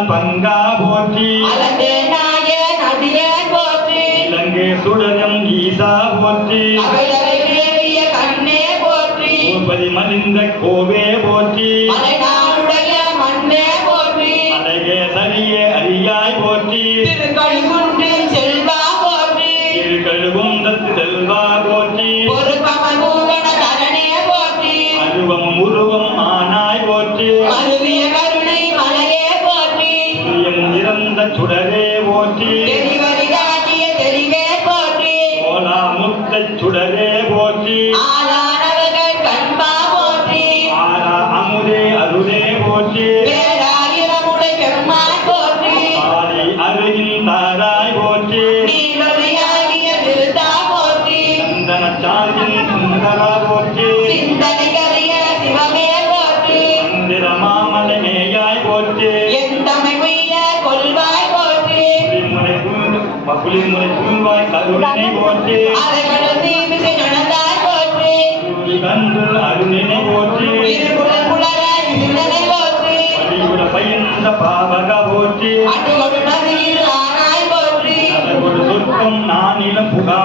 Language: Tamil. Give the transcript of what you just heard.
அருளால் பங்கா போற்றி அலந்தே நாயே நதியே போற்றி இலங்கை சுடரம் ஈசா போற்றி அவைதலை மேவிய கண்ணே போற்றி பூபதி மலிந்த கோவே போற்றி மலைநாடுடைய மண்ணே போற்றி அழகே சரியே அரியாய் போற்றி திருக்கழுகுன்றில் செல்வா போற்றி திருக்கழுகுன்றத்து செல்வா போற்றி ஒரு கமலூரண கரணே போற்றி அருவம் உருவம் ஆனாய் போற்றி அருவிய கருணை மலையே போற்றி சூரியம் இறந்த சுடரே போற்றி தெரிவரிதாகிய தெரிவே போற்றி கோலா முத்த சுடரே போற்றி ஆளானவர்கள் கண்பா போற்றி ஆலா அமுதே அருளே போற்றி வேறாயிரமுடை பெருமாள் போற்றி ஆதி அருகில் தாராய் போற்றி நீலொலியாகிய திருதா போற்றி சந்தன சார்பின் சுந்தரா போற்றி சிந்தனைகரிய சிவமே போற்றி மந்திர மாமலை மேயாய் போற்றி எந்தமை உய்ய கொள்வாய் போற்றி புலிமுனை புல்வாய் கருணை போற்றி அலைகள் தீமிசை நடந்தாய் போற்றி கன்று அருணினை போற்றி இருகுடல் குளர இருந்தனை போற்றி அடியுட பயின்ற பாவக போற்றி அட்டுகொடு நதியில் ஆனாய் போற்றி ஒரு சொற்கம் நானிலம் புகா